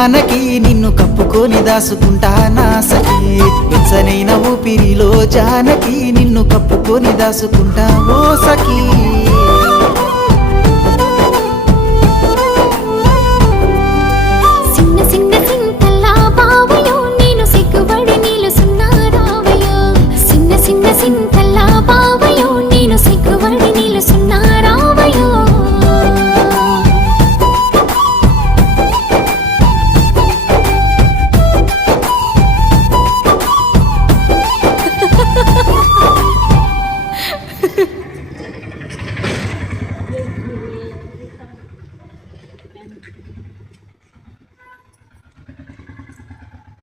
జానకి నిన్ను కప్పుకొని దాసుకుంటా నా సఖీ వెచ్చనైన ఊపిరిలో జానకి నిన్ను కప్పుకొని దాసుకుంటా ఓ సఖీ